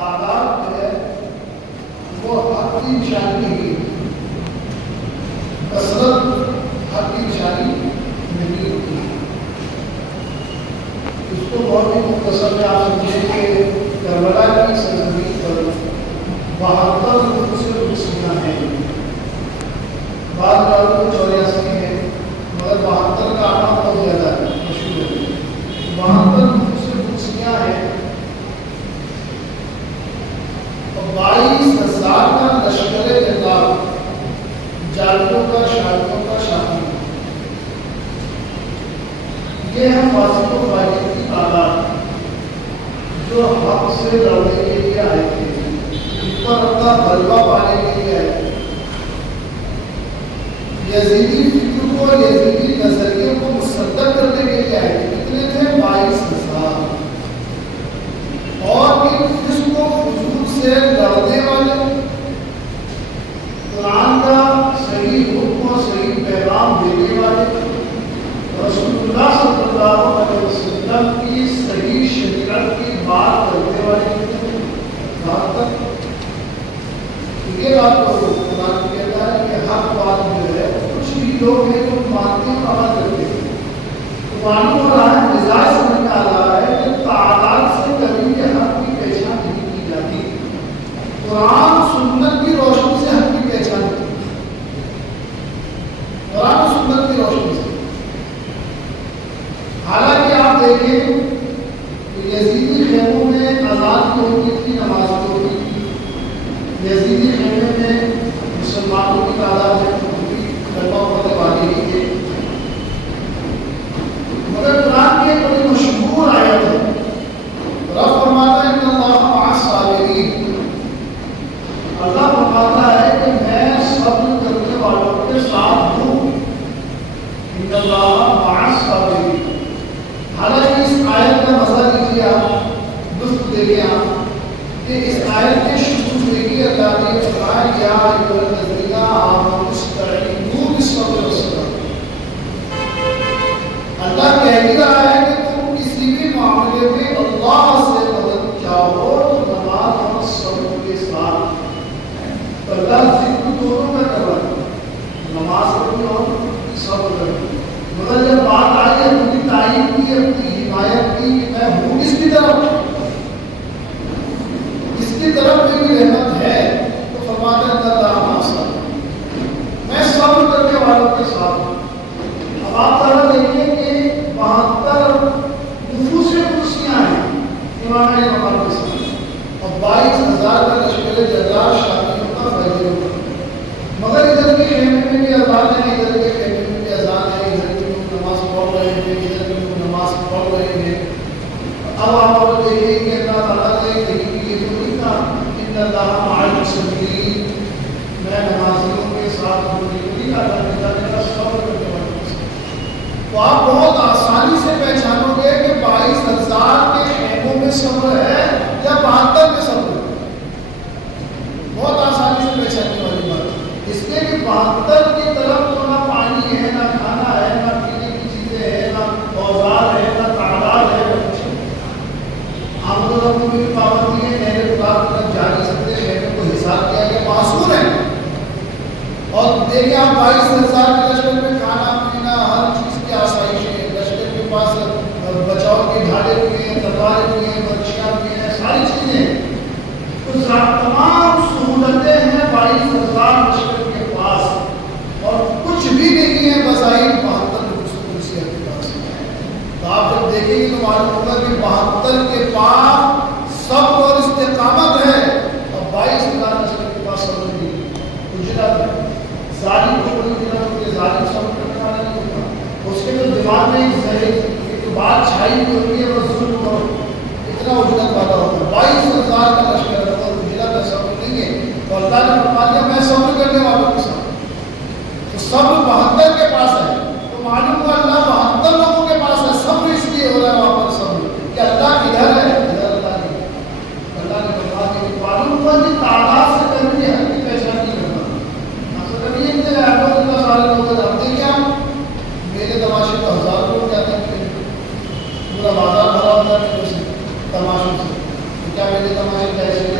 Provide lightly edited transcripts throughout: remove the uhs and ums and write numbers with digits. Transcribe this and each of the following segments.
تعداد ہے وہ حق کی نشانی نہیں، کثرت حق کی نشانی نہیں ہوتی۔ اس کو بہت ہی مختصر میں آپ سمجھیں کہ کربلا کی سرزمین پر 72 نفوس مسلمہ ہیں، بعض لوگوں کو 84 ہیں، مگر 72 کا آنا بہت زیادہ ہے، مشہور ہے۔ 72 نفوس مسلمہ ہیں اور 22,000 کا لشکر نظام، جالوں کا، شاہدوں کا شامل۔ یہ ہے فاسق و فاجر کی تعداد جو حق سے لڑنے کے لیے آئے تھے، ان پر اپنا غلبہ پانے کے لیے آئے تھے، یزیدی فکر کو، یزیدی نظریے کو مصدق کرنے کے لیے آئے تھے۔ کتنے تھے؟ 22,000۔ اور ان فسق و فجور سے لڑنے والے، قرآن کا صحیح حکم اور صحیح پیغام دینے والے، رسول اللہ صلی اللہ علیہ وسلم کی صحیح شریعت کی بات کرنے والے، یہاں تک یہ بات کو قرآن کہتا ہے کہ حق بات جو ہے کچھ بھی لوگ ہیں جو مانتے ہیں، عمل کرتے ہیں، تو معلوم ہو رہا ہے، مزاج سمجھ میں آ رہا ہے کہ تعداد سے کبھی بھی حق کی پہچان نہیں کی جاتی۔ قرآن سنت کی روشنی سے حق کی پہچان ہوتی ہے، قرآن و سنت کی روشنی سے۔ حالانکہ آپ دیکھیں کہ یزیدی خیموں میں اذان کی ہوتی تھی، نماز کی ہوتی تھی، یزیدی خیمے میں مسلمانوں کی تعداد ہے کلمہ پڑھنے والے ہی تھے، مگر قرآن کی ایک بڑی مشہور آیت ہے، رب فرماتا ہے کہ اللہ مع الصابرین، اللہ فرماتا ہے کہ میں صبر کرنے والوں کے ساتھ ہوں، ان اللہ مع الصابرین۔ حالانکہ اس آیت کا مزہ لیجیے آپ، لطف دیکھیں آپ کہ اس آیت کے شروع میں ہی اللہ نے فرمایا یا ایھا الذین آمنوا استعینوا بالصبر والصلاۃ۔ اللہ کہہ ہی رہا ہے کہ تم کسی بھی معاملے میں اللہ سے مدد چاہو تو نماز اور صبر کے ساتھ۔ اللہ ذکر دونوں کا کر رہا ہے، نماز پڑھنی اور صبر کرنی، مگر جب بات آئی ہے اپنی تعریف کی، اپنی حمایت کی کہ میں ہوں اس کی طرف، اس کی طرف میری رحمت ہے، تو فرماتا ہے اللہ مع الصابرین، میں صبر کرنے والوں کے ساتھ ہوں۔ اب آپ ذرا دیکھیے کہ 72 نفوس قدسیاں ہیں امام مقام کے ساتھ، اور 22,000 کا لشکر جزار شامل ہوگا فیض ہوگا، مگر ادھر کے خیمے میں بھی اذان ہے، ادھر کے خیمے میں بھی اذان ہے، ادھر کے لوگ نماز پڑھ رہے ہیں، ادھر کے لوگ نماز پڑھ رہے ہیں۔ اب آپ اور دیکھیں کہ اللہ تعالیٰ نے کہیں بھی یہ تو نہیں کہا ان اللہ مع المصلین، میں نمازیوں کے ساتھ ہوں، نہیں کہا اللہ صبر کرنے والوں کے ساتھ۔ تو آپ بہت آسانی سے پہچانو گے کہ 22,000 کے خیموں میں صبر ہے یا 72 میں صبر ہے، بہت آسانی سے پہچاننے والی بات ہے۔ اس لیے کہ 72 کی طرف تو نہ پانی ہے، نہ کھانا ہے، نہ پینے کی چیزیں ہیں، نہ اوزار ہے، نہ تعداد ہے، نہ کچھ ہے۔ ہم لوگوں کو بھی پابندی ہے، نہر خدا کی طرف جا نہیں سکتے، خیمے کو حساب کیا گیا، معصوم ہے۔ اور دیکھیں آپ 22,000 کے لشکر میں کھانا پینا ہر چیز کی آسائش ہے، لشکر کے پاس بچاؤ کے ڈھالے بھی ہیں، تلواریں بھی ہیں، برچیاں بھی ہیں، ساری چیزیں ہیں، تو تمام سہولتیں ہیں 22,000 لشکر کے پاس، اور کچھ بھی نہیں ہے بظاہر 72 نفوس قدسیہ کے پاس۔ تو آپ جب دیکھیں گے تو معلوم ہوگا کہ 72 کے پاس صبر اور استقامت ہے، اور 22,000 لشکر کے پاس صبر نہیں ہے، اجرت ہے۔ ظالم کو کوئی دنا ہوتی ہے، ظالم صبر کرنے والا نہیں ہوتا، اس کے جو دماغ میں ایک بات چھائی ہوئی ہوتی ہے وہ ظلم اور اتنا اجرت والا ہوتا ہے۔ 22,000 کا لشکر ہے اور اجرت ہے، صبر نہیں ہے، تو اللہ نے فرما دیا میں صبر کرنے والوں کے ساتھ۔ تو صبر 72 کے پاس ہے، تو معلوم ہوا اللہ 72 لوگوں کے پاس ہے، صبر اس لیے ہو رہا ہے وہاں پر صبر کہ اللہ کدھر ہے، ادھر اللہ نہیں ہے۔ اللہ نے فرما دیا کہ معلوم ہوا کہ تعداد سے کبھی حق کی پہچان نہیں کرنا، مطلب یہ کہ اللہ سارے لوگ جانتے کیا میرے تماشے کو 1000 لوگ جاتے ہیں، پورا بازار بھرا ہوتا ہے تماشوں سے، کیا میرے تماشے کا ایسے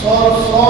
100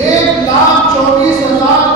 1,24,000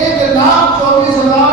1,24,000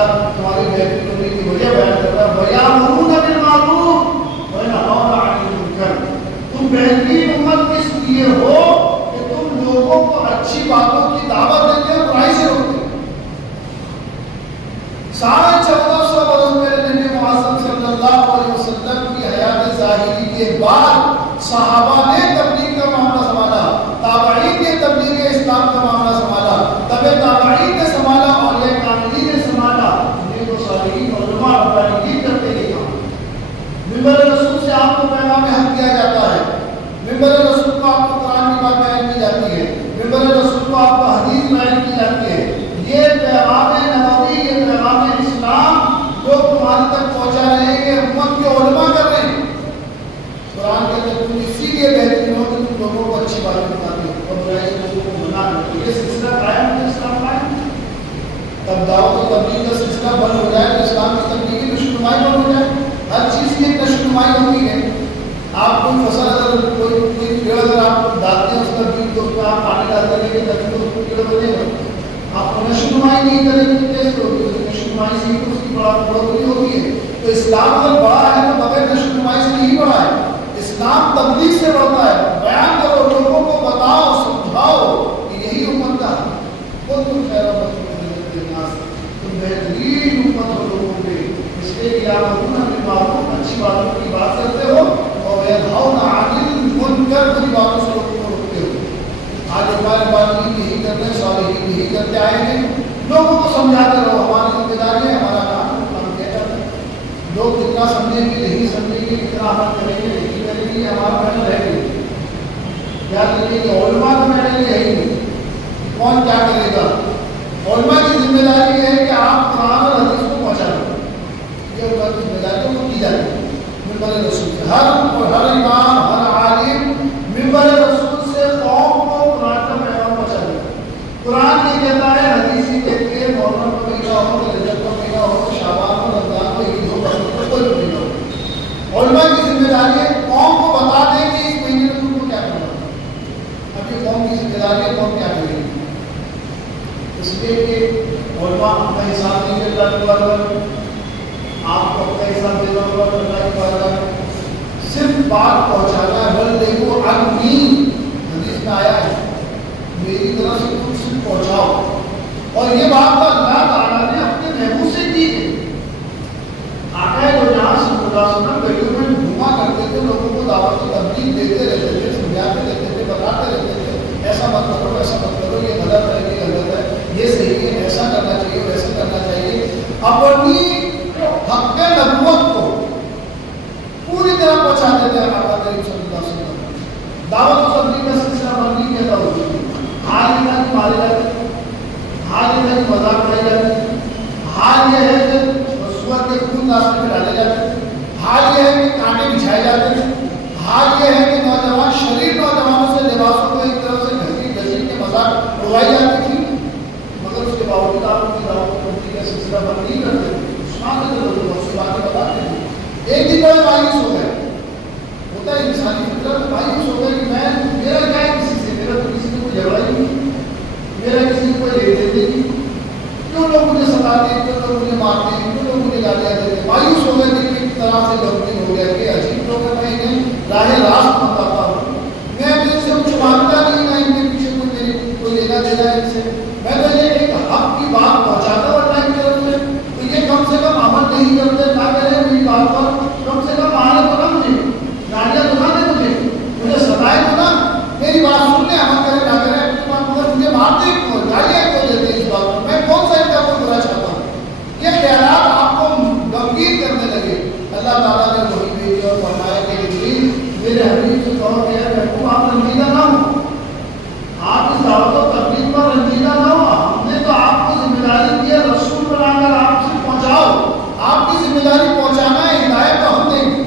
اللہ تمہاری بہتری ہونے کی وجہ بیان کرتا ہے وَيَأْمُرُونَ بِالْمَعْرُوفِ وَيَنْهَوْنَ عَنِ الْمُنكَرِ تم بہترین امت اس لیے ہو کہ تم لوگوں کو اچھی باتوں کی دعوت دیتے ہیں برائی سے روکتے ہیں 1450 برس پہلے نبی معظم صلی اللہ علیہ وسلم کی حیات ظاہری کے بعد صحابہ نے تبلیغ کا معاملہ سنبھالا تابعین نے تبلیغ اسلام کا معاملہ سنبھالا تابعین نے سنبھالا اور یہ کاملین نے سنبھالا نیک و صالحین علماء ربانیین کرتے یہ کام ممبر رسول سے آپ کو پیغام حق دیا جاتا ہے ممبر رسول کو آپ کو قرآن کی بات بیان کی جاتی ہے ممبر رسول کو آپ کو حدیث بیان کی جاتی ہے یہ پیغام نبوی یہ پیغام اسلام لوگ تمہارے تک پہنچا رہے ہیں کہ امت کے علماء کر رہے ہیں قرآن کہتے ہیں تم اسی لیے بہترین ہو کہ تم لوگوں کو اچھی باتیں بتاتے ہو اور برائی سے لوگوں کو منع کرتے ہو یہ سلسلہ قائم ہے اسلام قائم تب دعوت و تبلیغ کا سلسلہ بند ہو جائے تو اسلام کی تبلیغ کی نشوونمائی بند ہو جائے ہر چیز کی ایک نشوونمائی ہوتی ہے آپ کوئی فصل اگر کوئی پیڑ اگر آپ ڈالتے ہیں اس کا بیج تو اس میں آپ پانی ڈالتے رہیں گے تبھی تو اس کو پیڑ بنے گا آپ کو نشوونمائی نہیں کریں گے تو کیسے ہوگی نشوونمائی سے ہی اس کی بڑھوتری ہوتی ہے تو اسلام اگر بڑا ہے تو بغیر نشوونمائی سے نہیں بڑھا ہے اسلام تبلیغ سے بڑھتا ہے بیان کرو لوگوں کو بتاؤ سمجھاؤ کہ یہی امت کا خود تم خیر تم بہترین امت ہو لوگوں پہ اس لیے کہ آپ اپنے معروف اچھی باتوں کی بات کرتے ہو اور وینہون عن المنکر بری باتوں سے لوگوں کو روکتے ہو آج ہمارے بات یہی کرتے ہیں صالحین یہی کرتے آئے ہیں لوگوں کو سمجھاتے رہو ہماری ذمہ داری ہے ہمارا کام کیا کرتے ہیں لوگ جتنا سمجھیں گے نہیں سمجھیں گے کتنا عمل کریں گے نہیں کریں گے ہمارا محل رہ گئی یاد رکھیے کہ علماء کا محل ہے ہی نہیں کون کیا کرے گا علماء کی ذمہ داری ہے کہ آپ قرآن اور حدیث کو پہنچا دیں یہ علماء کی ذمہ داری کو کی جاتی ہے ممبر رسول سے ہر امام ہر عالم ممبر رسول سے قوم کو قرآن کا پیغام پہنچا دیں قرآن یہ کہتا ہے حدیث یہ کہتی ہے محرم کا مہینہ ہو رجب کا مہینہ ہو شعبان ہو رمضان کو عید ہو کوئی مہینہ ہو علماء کی ذمہ داری ہے قوم کو بتا دیں کہ اس مہینے میں تم کو کیا کرنا ہے اب یہ قوم کی ذمہ داری ہے قوم کیا کرے گی اس لیے کہ علماء اپنا حساب نہیں دے اللہ آپ کو اپنا حساب دینا ہوگا اللہ کی بارگاہ صرف بات پہنچانا ہے بل دیکھو عنی حدیث میں آیا ہے میری طرف سے تم صرف پہنچاؤ اور یہ بات تو اللہ تعالیٰ نے اپنے محبوب سے کی ہے آقا جو جہاں سے مداثرہ گلیوں میں گھوما کرتے تھے لوگوں کو دعوت کی تبلیغ دیتے رہتے تھے سمجھاتے رہتے تھے بتاتے رہتے تھے ایسا مت کرو ایسا مت کرو یہ غلط ہے یہ غلط ہے یہ صحیح ہے ایسا کرنا چاہیے ویسا کرنا چاہیے اپنی حق نبوت کو پوری طرح پہنچاتے تھے آقا کریم صلی اللہ علیہ وسلم دعوت و تبلیغ کا سلسلہ بند نہیں کہتا ہوتی حال یہ تھا کہ مارے جاتے حال یہ تھا کہ مذاق اڑائی جاتی حال یہ ہے کہ رسول کے خون راستے میں ڈالے جاتے حال یہ ہے کہ کانٹے بچھائے جاتے تھے حال یہ ہے کہ نوجوان شریف نوجوانوں سے لباسوں کو ایک طرف سے گھسیٹ گھسیٹ کے مذاق اڑائی جاتی تھی مگر اس کے باوجود آپ کی دعوت و تبلیغ کا سلسلہ بند نہیں کرتے باتیں بتاتے ہیں ایک دن بڑے مایوس ہو گئے ہوتا ہے انسانی فطرت مایوس ہو گئے کہ میں میرا کیا ہے کسی سے میرا تو کسی سے کوئی جھگڑا ہی نہیں میرا کسی کو کوئی لے دیتے نہیں کیوں لوگ مجھے ستاتے ہیں کیوں لوگ مجھے مارتے ہیں کیوں لوگ مجھے گالیاں دیتے ہیں مایوس ہو گئے کہ ایک طرح سے غمگین ہو گیا کہ عجیب لوگ ہیں میں انہیں راہ راست بتاتا ہوں میں ابھی ان سے کچھ مانتا نہیں نہ ان کے پیچھے کوئی لینا دینا ہے ان سے میں تو یہ ایک حق کی بات پہنچاتا ہوں اللہ کی طرف سے تو یہ کم سے کم عمل نہیں کرتے نہ کرے میری بات پر کم سے کم آنے تو نہ مجھے گالیاں تو نہ دے مجھے ستائے تو نہ میری بات سن لے عمل کرے نہ کرے اپنی بات مگر مجھے مارتے کیوں گالیاں کیوں دیتے اس بات پر میں کون سا ان کا کوئی برا چاہتا ہوں یہ خیالات آپ کو غمگین کرنے لگے اللہ تعالیٰ نے وہی بھیجی اور فرمایا کہ جبریل میرے حبیب سے کہو کہ محبوب آپ رنجیدہ نہ ہو آپ اس دعوت و تبلیغ پر رنجیدہ نہ ہو ہم نے تو آپ کو ذمہ داری دی ہے رسول بنا کر آپ سے پہنچاؤ آپ کی ذمہ داری پہنچانا ہے ہدایت تو ہم دیں گے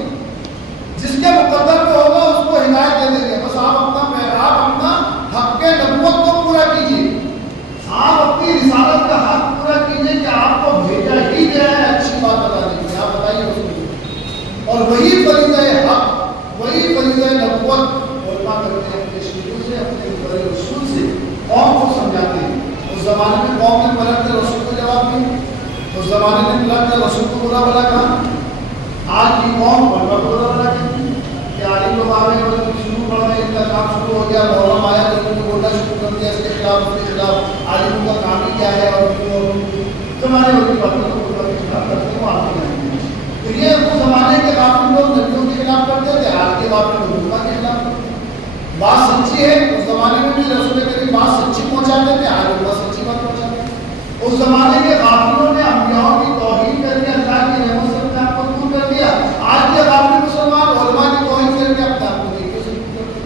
جس کے مقدر پہ ہوگا اس کو ہدایت دے دیں گے بس آپ اپنا حق نبوت کو پورا کیجیے آپ اپنی رسالت کا حق پورا کیجیے کہ آپ کو بھیجا ہی گیا ہے اچھی بات بتانے کے لیے آپ بتائیے اس کو اور وہی فریضہ حق وہی فریضہ نبوت علماء کرتے ہیں اپنے شروع سے اپنے رسول سے قوم کو سمجھاتے ہیں اس زمانے میں قوم نے پلٹ کے رسول کو جواب دیا اس زمانے میں اللہ کے رسول کو برا بلا کہا، آج کی قوم برا بلا کہتی ہے کہ عالم لوگ آ رہے ہیں شروع پڑھ رہے ہیں، ان کا کام شروع ہو گیا، محرم آیا تو انہوں نے بولنا شروع کر دیا اس کے خلاف اس کے خلاف، عالموں کا کام ہی کیا ہے اور زمانے کی باتوں کو کے خلاف کرتے ہیں وہ آپ کے تو یہ اس زمانے کے غافل لوگ نبیوں کے خلاف کرتے تھے، آج کے غافل لوگ حکومت کے خلاف کرتے ہیں۔ بات سچی ہے، اس زمانے میں بھی رسول کریم بات سچی پہنچاتے تھے، آج وہ سچی بات پہنچاتے ہیں۔ اس زمانے کے غافلوں نے انبیاء کی توہین کر کے اللہ کی رحمت سے اپنے آپ کو دور کر دیا، آج کے غافل مسلمان علماء کی توہین کر کے اپنے آپ کو دیکھے سے دور کر دیا۔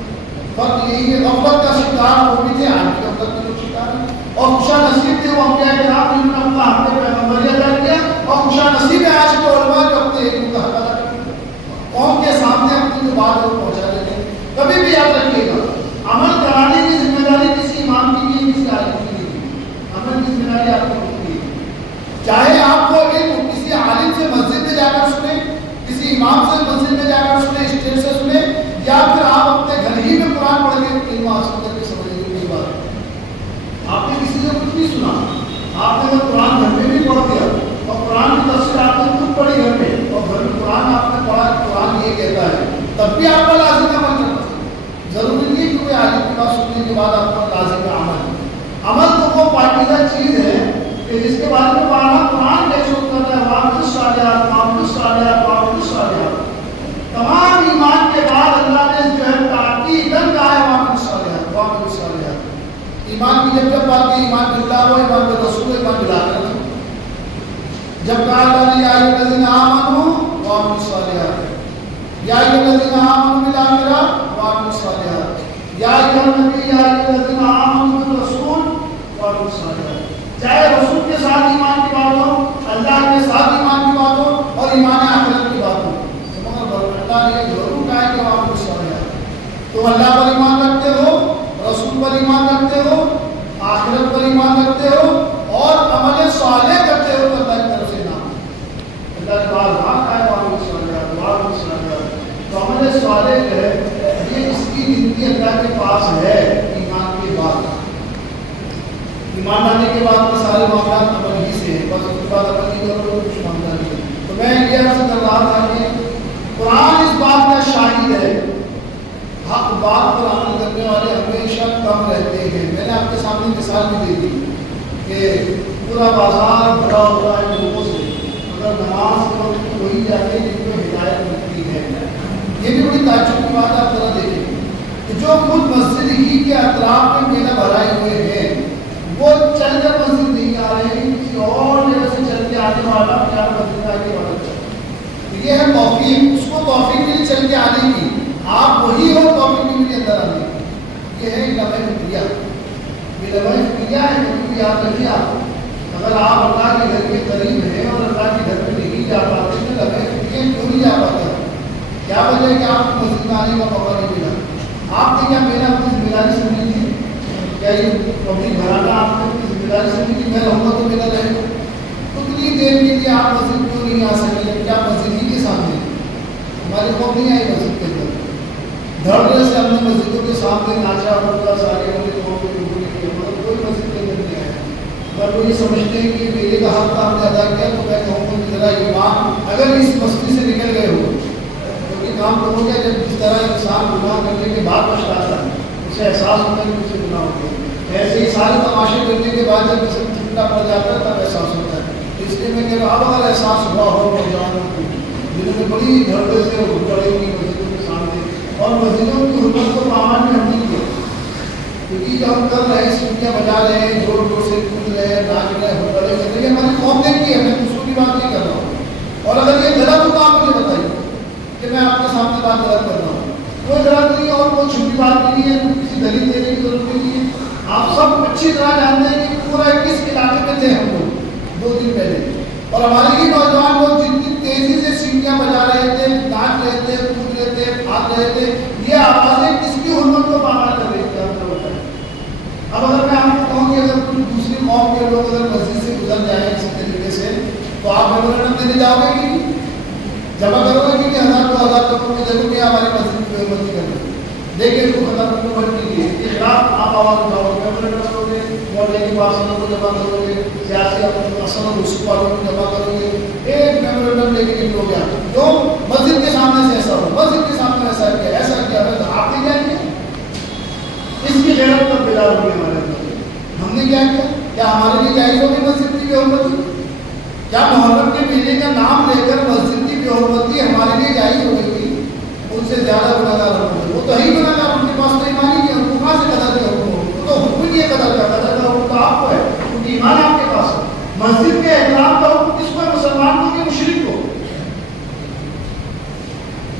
فرق یہی ہے، غفلت کا شکار وہ بھی تھے، آج کی غفلت کے لوگ شکار ہیں، اور خوشا نصیب تھے وہ انبیاء کرام جنہوں نے اپنا ہم نے پیغمبری ادا کیا، اور خوشا نصیب ہے آج کے علماء جو اپنے علم کا حق ادا کرتے ہیں، قوم کے سامنے اپنی جو بات ہے وہ پہنچا دیتے ہیں۔ کبھی بھی یاد رکھیے گا، عمل کرانے کی ذمہ داری کسی امام کی نہیں، کسی عالم کی نہیں، عمل کی ذمہ داری آپ کو ہوتی ہے۔ چاہے آپ کو علم کسی عالم سے مسجد میں جا کر سنیں، کسی امام سے مسجد میں جا کر سنیں، اسٹیج سے سنیں، یا پھر آپ اپنے گھر ہی میں قرآن پڑھ کے علم حاصل کر کے سمجھنے کی بات ہے۔ آپ نے کسی سے کچھ نہیں سنا، آپ نے وہ قرآن گھر میں بھی پڑھ دیا، اور قرآن کی تفسیر آپ نے خود پڑھی گھر میں، اور گھر میں قرآن آپ نے پڑھا، قرآن یہ کہتا ہے، تب بھی آپ کا لازم عمل کرنا۔ ضروری نہیں کہ کوئی عالم کی بات سننے کے بعد آپ کا لازم عمل۔ عمل تو وہ پاکیزہ چیز ہے کہ جس کے بارے میں قرآن کیسے کر رہا ہے، وعملوا الصالحات وعملوا الصالحات وعملوا الصالحات۔ تمام ایمان کے بعد اللہ نے جو ہے تاکیداً کہا ہے وعملوا الصالحات وعملوا الصالحات۔ ایمان کی جب بات کی، ایمان باللہ ہو، ایمان بالرسول، ایمان بالآخرت، جب کہا اللہ نے یا ایھا الذین آمنوا وعملوا الصالحات، یا ایھا الذین آمنوا بالآخرہ وعملوا الصالحات، یا ایھا النبی یا ایھا الذین آمنوا بالرسول وعملوا الصالحات۔ چاہے رسول کے ساتھ ایمان کی بات ہو، اللہ کے ساتھ ایمان کی بات ہو، اور ایمان آخرت کی بات ہو، مگر اللہ نے ضرور کہا ہے کہ وعملوا الصالحات۔ تم اللہ پر ایمان رکھتے ہو، رسول پر ایمان رکھتے ہو، آخرت پر ایمان رکھتے ہو، اور عمل صالح کرتے ہو، تو اللہ کی طرف سے نام اللہ نے بار بار کہا ہے وعملوا الصالحات وعملوا الصالحات۔ تو عمل صالح جو ہے یہ اس کی گنتی اللہ کے پاس ہے ایمان کے بعد۔ ایمان لانے کے بعد کے سارے معاملات عمل ہی سے ہیں، بس اس کے بعد عمل ہی کرو کچھ معاملہ نہیں ہے۔ تو میں یہ عرض کر رہا تھا کہ قرآن اس بات کا شاہد ہے، حق بات پر عمل کرنے والے ہمیشہ کم رہتے ہیں۔ میں نے آپ کے سامنے مثال بھی دے دی کہ پورا بازار بھرا ہوا ہے لوگوں سے، مگر نماز کے وقت وہی جاتے ہیں جن کو ہدایت ملتی ہے۔ یہ بھی بڑی تعجب کی بات ہے، آپ ذرا دیکھیں کہ جو خود مسجد ہی کے اطراف میں میلہ بھرائے ہوئے ہیں، وہ چل کر مسجد نہیں آ رہے ہیں، کسی اور جگہ سے چل کے آنے والا کیا مسجد آگے والا چل، یہ ہے توفیق، اس کو توفیق ملی چل کے آنے کی، آپ وہی ہو توفیق ملی اندر آنے کی۔ یہ ہے لمحہ فکریہ، یہ لمحہ فکریہ ہے، کبھی بھی یاد رکھیے آپ، اگر آپ اللہ کے گھر کے قریب ہیں اور اللہ کے گھر میں نہیں جا پاتے ہیں، لمحہ فکریہ کیوں نہیں جا پاتے؟ کیا وجہ ہے کہ آپ کو مسجد میں آنے کا موقع نہیں ملا؟ آپ نے کیا میرا اپنی ذمہ داری سمجھی تھی؟ کیا یہ پبلک بھرانا آپ نے اپنی ذمہ داری سمجھی کہ میں رہوں گا تو میرا رہے گا؟ اتنی دیر کے لیے آپ مسجد کیوں نہیں آ سکے؟ کیا مسجد ہی کے سامنے ہماری قوم نہیں آئی مسجد کے اندر؟ دھڑنے سے ہم نے مسجدوں کے سامنے ناچا ہوگا، سارے ہونے قوم کے لوگوں نے کیا، مگر کوئی مسجد کے اندر نہیں آیا۔ اگر وہ یہ سمجھتے ہیں کہ میرے کا حق آپ نے ادا کیا، تو میں کہوں گا کہ ذرا ایمان اگر اس مسجد سے نکل گئے ہو، کام کرو گے جب جس طرح انسان گناہ کرنے کے بعد پچھتاتا ہے، اسے احساس ہوتا ہے کہ اسے گناہ ہو گیا، ایسے ہی سارے تماشے کرنے کے بعد جب اسے ٹھنڈا پڑ جاتا ہے تب احساس ہوتا ہے۔ اس لیے میں کہہ رہا ہوں اب اگر احساس ہوا ہو نوجوانوں کو جنہوں نے بڑی دھڑے سے پڑے ہوئی مسجدوں کے سامنے، اور مسجدوں کی حرمت کو پامال میں ہم نہیں کیا، کیونکہ جو ہم کر رہے ہیں سیٹیاں بجا رہے ہیں، زور زور سے کود رہے ہیں، ناچ رہے ہیں، بڑے کر رہے ہیں، ہماری قوم نے کی ہے، میں دوسروں کی بات نہیں کر رہا ہوں۔ اور اگر یہ غلط ہو تو آپ مجھے بتائیے کہ میں آپ کے سامنے بات غلط کر رہا ہوں، کوئی غلط نہیں اور کوئی چھپی بات نہیں ہے، کسی دلیل دینے کی ضرورت نہیں ہے۔ آپ سب اچھی طرح جانتے ہیں کہ پورا کس علاقے میں تھے ہم لوگ 2 دن پہلے، اور ہمارے ہی نوجوان لوگ جتنی تیزی سے سیٹیاں بجا رہے تھے، ناچ رہے تھے، کود رہے تھے، بھاگ رہے تھے، یہ آوازیں کس کی حرمت کو پامال کر رہی تھی؟ آپ کو ہوتا ہے۔ اب اگر میں آپ کو کہوں کہ اگر کوئی دوسری قوم کے لوگ اگر مسجد سے گزر جائیں اسی طریقے سے، تو آپ میمورینڈم دینے جاؤ گے کہ جمع کرو گے کہ 1000 2000 لوگوں کو دیکھو کہ ہماری مسجد کی حرمت نہیں کر رہے؟ لیکن وہ حکومت کے لیے کے خلاف آپ آواز اٹھاؤ گے، میمورینڈم کرو گے، محلے کے پارشدوں کو جمع کرو گے، سیاسی اصل اور رسوخ والوں کو جمع کرو گے، ایک میمورینڈم لے کے نکلو گیا جو مسجد کے سامنے سے ایسا ہو، مسجد کے سامنے ایسا کیا تو آپ نے کیا کیا؟ اس کی غیرت پر بیدار ہوئی ہمارے اندر۔ ہم نے کیا کیا ہمارے لیے جائز ہوگی مسجد کی بے حرمتی؟ کیا محرم کے مہینے کا نام لے کر مسجد کی بے حرمتی ہمارے لیے جائز ہو گئی تھی؟ ان سے زیادہ گناہگار ہوں، وہ تو ہی گناہگار، ان کے پاس تو ایمان ہی نہیں ہے، ان کو کہاں سے قدر کے حکم ہو؟ وہ تو حکم ہی ہے قدر کا حکم تو آپ کو ہے، کیونکہ ایمان آپ کے پاس ہے۔ مسجد کے احترام کا حکم کس کو ہے؟ مسلمان کو کہ مشرک کو؟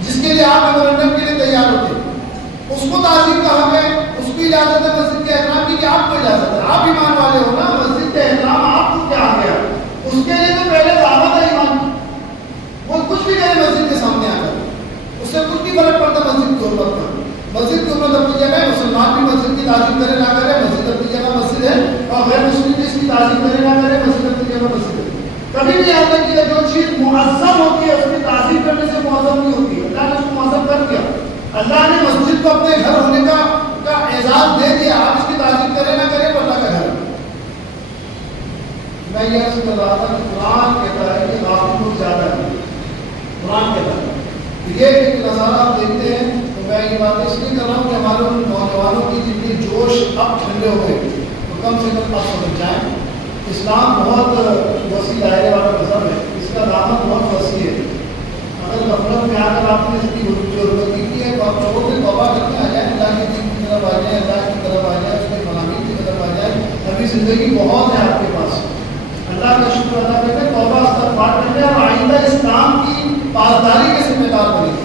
جس کے لیے آپ میمورینڈم کے لیے تیار ہوتے اس کو تعظیم کا حق ہے، اس کو اجازت ہے مسجد کے احترام کی کہ آپ کو اجازت ہے، آپ ایمان والے ہو نا، مسجد کے احترام آپ کو کیا آ گیا؟ اس کے لیے تو پہلے دعوت ہے ایمان کی، وہ کچھ بھی کرے مسجد کے سامنے آ کر اس سے کچھ نہیں فرق پڑتا مسجد کی حرمت کا۔ مسجد کی حرمت اپنی جگہ ہے، مسلمان بھی مسجد کی تعظیم کرے نہ کرے، مسجد اپنی جگہ مسجد ہے، اور غیر مسلم بھی اس کی تعظیم کرے نہ کرے، مسجد اپنی جگہ مسجد ہے۔ کبھی بھی یاد رکھیے جو چیز معظم ہوتی ہے اس کی تعظیم کرنے سے معظم نہیں ہوتی، اللہ نے اس کو معظم کر دیا، اللہ نے مسجد کو اپنے گھر ہونے کا اعزاز دے دیا، آپ اس کی تعظیم کرے نہ کرے وہ اللہ کا گھر ہے۔ میں یہ عرض کر رہا تھا کہ قرآن کہتا ہے کہ غافل لوگ زیادہ ہیں، قرآن کہتا ہے یہ ایک نظارہ آپ دیکھتے ہیں، تو میں یہ بات اس لیے کر رہا ہوں کہ ہمارے نوجوانوں کی جتنی جوش اب ٹھنڈے ہو گئے تو کم سے کم آپ سمجھ جائیں اسلام بہت وسیع دائرے والا مذہب ہے، اس کا دامن بہت وسیع ہے۔ اگر غفلت میں آ کر آپ نے اس کی ضرورت کی ہے تو آپ چھوڑ کے توبہ کر کے آ جائیں، اللہ کے دین کی طرف آ جائیں، اللہ کی طرف آ جائیں، اس کے ملامین کی طرف آ جائیں، ابھی زندگی بہت ہے آپ کے پاس، اللہ کا شکر ادا کرتے ہیں، توبہ استغفار کرتے ہیں اور آئندہ اسلام کی پاسداری کے ذمہ دار بنے،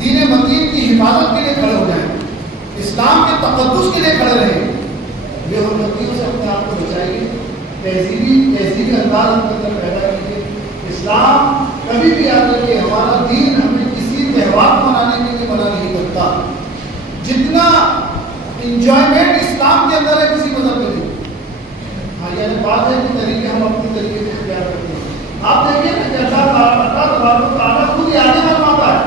دین متین کی حفاظت کے لیے کھڑے ہو جائیں، اسلام کے تقدس کے لیے کھڑے رہیں، بے حرمتیوں سے اپنے آپ کو بچائیے، تہذیبی انداز اپنے اندر پیدا کیجیے۔ اسلام کبھی بھی یاد رکھیے ہمارا دین ہمیں کسی تہوار کو منانے کے لیے منع نہیں کرتا، جتنا انجوائمنٹ اسلام کے اندر ہے کسی مذہب میں نہیں۔ ہاں یعنی بات ہے کہ طریقے ہم اپنی طریقے سے اختیار کرتے ہیں۔ آپ دیکھیے نا کہ اللہ تبارک و تعالیٰ خود ہی آگے فرماتا ہے،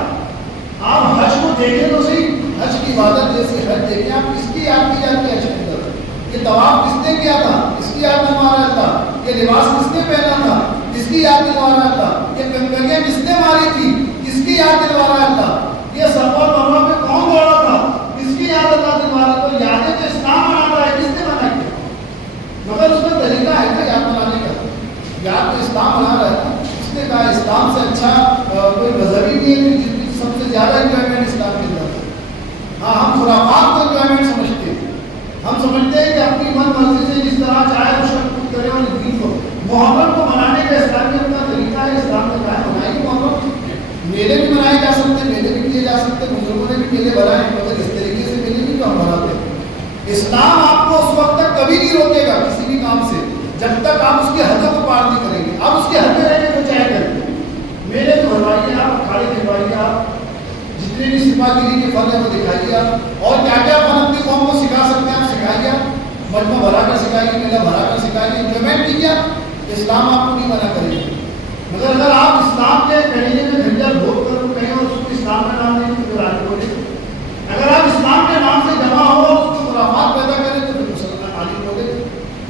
آپ حج کو دیکھیں تو صحیح، حج کی عبادت جیسی حج دیکھیں، آپ کس کی یاد کی جاتی ہے حج کے اندر؟ یہ طواف کس نے کیا تھا؟ اس کی یاد دلوا رہا تھا۔ یہ لباس کس نے پہنا تھا؟ اس کی یاد دلوا رہا تھا۔ یہ کنکریاں کس نے ماری تھی؟ اس کی یاد دلوا رہا تھا۔ یہ صفا اور مروہ پہ کون دوڑا تھا؟ اس کی یاد اللہ دلوا رہا تھا۔ یادیں تو اسلام مناتا ہے، کس نے منع کیا؟ مگر اس میں طریقہ ہے نا یاد منانے کا، یاد تو اسلام منا رہا ہے، اس نے کہا اسلام سے اچھا کوئی مذہبی نہیں ہے جس کی سب سے زیادہ انجوائمنٹ اسلام کے اندر ہے۔ ہاں ہم خرافات کو انجوائمنٹ سمجھتے ہیں، ہم سمجھتے ہیں کہ اپنی من مرضی سے جس طرح چاہے اس کا کچھ کرے اور دین کو محرم کو منانے کا اسلام کا اپنا طریقہ ہے، اسلام نے کہا ہے منائے محرم، میلے بھی منائے جا سکتے ہیں، میلے بھی کیے جا سکتے ہیں، بزرگوں نے بھی میلے بنائے، مگر اس طریقے سے میلے بھی تو ہم بناتے ہیں۔ اسلام آپ کو اس وقت تک کبھی نہیں روکے گا کسی بھی کام سے جب تک آپ اس کی حدوں کو پار نہیں کریں گے، آپ اس کی حد میں رہنے کو چاہے کریں گے۔ میلے تو بنوائیے آپ، اکھاڑے کھلوائیے آپ، جتنے بھی سپاہ گیری کے فن ہے وہ دکھائیے آپ، اور کیا کیا فن اپنی قوم کو سکھا سکتے ہیں آپ سکھائیے، آپ مجمع بھرا کر سکھائیے، میلہ بھرا کر سکھائیے، انجوائمنٹ کیجیے آپ، اسلام آپ کو نہیں منع کرے گا۔ مگر اگر آپ اسلام کے کہنے میں گھنٹہ بھوگ کر کہیں اور اس کو اسلام کا نام دیں تو پھر آگے بولے، اگر آپ اسلام کے نام سے جمع ہو اور اس کو خرافات پیدا کریں تو پھر مسلمان عالم بولے،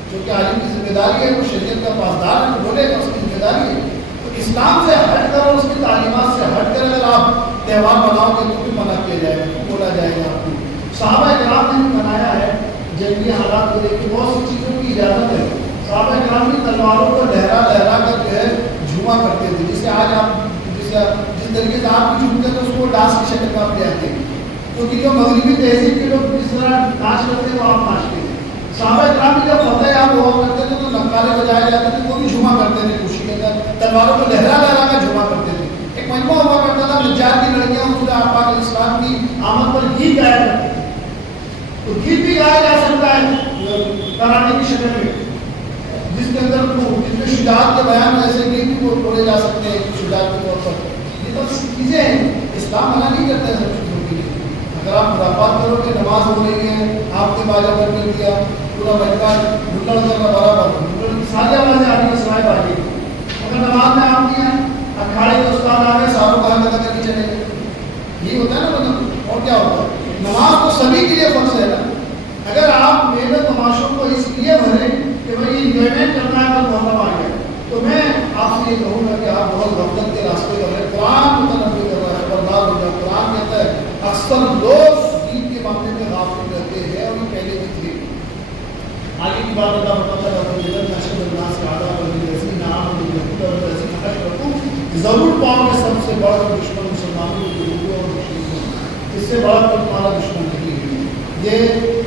کیونکہ عالم کی ذمہ داری ہے، وہ شریعت کا پاسدار ہے، بولے گا، اس کی ذمہ داری ہے۔ تو اسلام سے ہٹ کر اور اس کی تعلیمات سے ہٹ کر اگر آپ تہوار مناؤ گے تو بھی منع کیا جائے گا، بولا جائے گا آپ کو۔ صحابہ کرام نے بھی منایا ہے، جنگی حالات کو دیکھ کے بہت سی چیزوں کی اجازت ہے۔ صحابہ کرام بھی تلواروں کو لہرا لہرا کر جو ہے جھوما کرتے تھے، جسے آج آپ جس طریقے سے آپ بھی جھومتے تھے اس کو ڈانس کی شکل میں آپ لے آتے ہیں، کیونکہ جو مغربی تہذیب کے لوگ جس طرح ناچ کرتے ہیں وہ آپ ناچتے تھے۔ صحابہ کرام بھی جب فتح آپ ہوا کرتے تھے تو نقارے بجائے جاتے تھے، وہ بھی جھوما کرتے تھے، خوشی کے اندر تلواروں کو لہرا لہرا کر جھوما کرتے تھے۔ ایک مجموعہ ہوا کرتا تھا، نجار کی لڑکیاں حضور پاک علیہ السلام کی آمد پر گیت گایا کرتے تھے، تو گیت بھی گایا جا سکتا ہے ترانے کی شکل میں، جس کے اندر جس میں شجاعت کے بیان ایسے گیت بھی بولے جا سکتے ہیں شجاعت کے طور پر۔ یہ تو چیزیں ہیں، اسلام منع نہیں کرتا ہے سب چیزوں کے لیے۔ اگر آپ خرافات کرو کہ نماز ہو رہی ہے، آپ نے باجا بند کر دیا، پورا بچہ ڈھلڑ کرنا برابر، ڈھلڑ کی ساری آوازیں آ رہی ہیں سوائے باجے، اگر نماز میں آپ نہیں ہیں، اکھاڑے کے استاد آ گئے، ساروں کا لگا کر کے چلے گئے، یہی ہوتا ہے نا مطلب، اور کیا ہوتا ہے؟ نماز تو کہوں گا کہ آپ بہت غفلت کے راستے پر ہیں. قرآن متنبع کر رہا ہے خبردار ہو جائے. قرآن کہتا ہے اکثر لوگ دین کے معاملے میں غافل رہتے ہیں اور یہ پہلے بھی تھے. آگے کی بات اللہ بتاتا ہے ضرور پاؤ گے سب سے بڑا دشمن مسلمانوں کے لوگوں اور مشرکوں. اس سے بڑا تو تمہارا دشمن نہیں ہے. یہ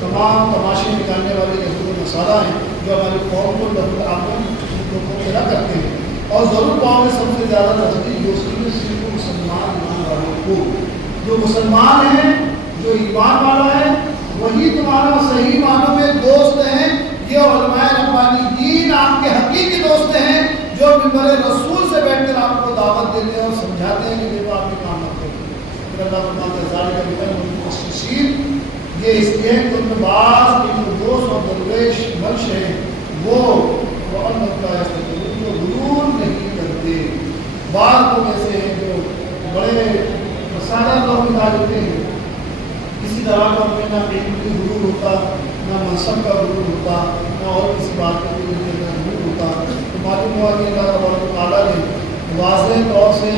تمام تماشے نکالنے والے یہود و نصارہ ہیں جو ہماری قوم کو لوگوں کے نہ کرتے ہیں. اور ضرور پاؤ گے سب سے زیادہ نزدیک دوستی صرف مسلمان ایمان والوں کو. جو مسلمان ہیں جو ایمان والا ہے وہی تمہارا صحیح معنوں میں دوست ہیں. یہ علماء ربانیین آپ کے حقیقی دوست ہیں جو منبر رسول سے بیٹھ کر آپ کو دعوت دیتے ہیں اور سمجھاتے ہیں کہ دیکھو آپ کے کام مت کرو. پھر اللہ فرماتے ہیں یہ اس لیے کہ ان میں بعض دوست اور درویش بخش ہیں وہ غرور نہیں کرتے. بعض لوگ ایسے ہیں جو بڑے مسالہ لوگ نکال دیتے ہیں. کسی طرح کا میں نہ علم کی غرور ہوتا نہ منصب کا غرور ہوتا نہ اور کسی بات کا غرور ہوتا. تو معلوم ہوا کہ اللہ تبارک و تعالیٰ نے واضح طور سے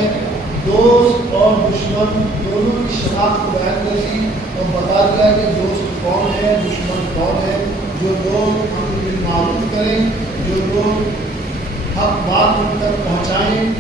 دوست اور دشمن دونوں کی شناخت کو بیان کر دی اور بتا دیا کہ دوست کون ہے دشمن کون ہے. جو لوگ امر بالمعروف کریں جو لوگ حق بات ان تک پہنچائیں